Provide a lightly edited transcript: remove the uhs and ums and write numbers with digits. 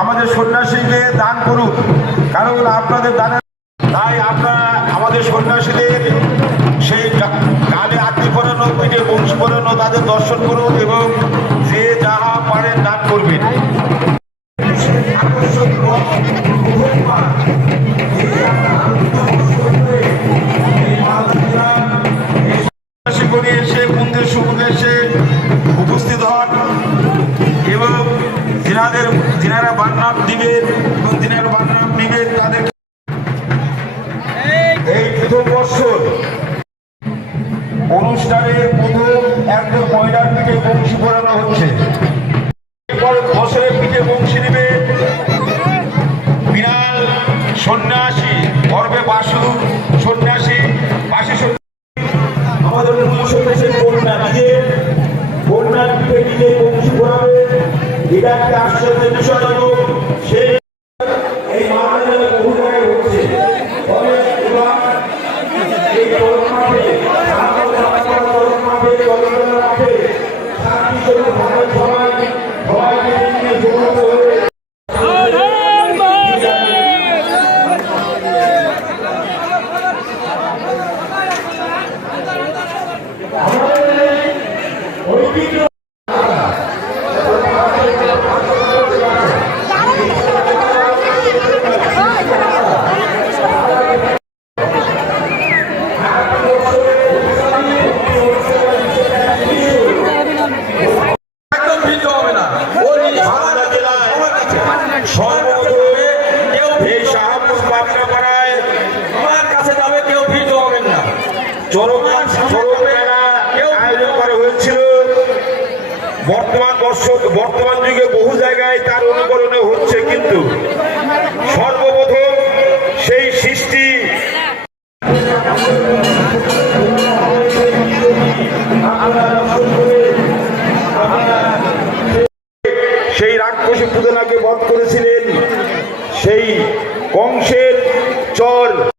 আমাদের সন্ন্যাসীকে দান করুন, কারণ আপনাদের দানের তাই আপনারা আমাদের সন্ন্যাসীদের সেই গালে আটটি পরানো, পিঠে বংশী পরানো তাদের দর্শন করুন এবং যে যাহা পারেন দান করবেন। এসে মন্দির সমূহে এসে উপস্থিত হন এবং যিনারা বান্নাম দিবেন এবং যিনারা বান্নাম নিবেন তাদের এই প্রথম বৎসর অনুষ্ঠানের প্রথম একজন মহিলার পিঠে বংশী পড়ানো হচ্ছে। এরপর বছরের পিঠে বংশী নিবে বিড়াল সন্ন্যাসী গর্বে বাসু সন্ন্যাসী বাসী আমাদের মূল সন্ন্যাসীর কন্যা নিজে কন্যার পিঠে নিজে বংশী পড়াবে। এটা একটা আশ্চর্যের বিষয় এবং সেই এই মহারাজের বহু জায়গায় হচ্ছে। বর্তমান যুগে বহু জায়গায় তার অনুকরণে হচ্ছে, কিন্তু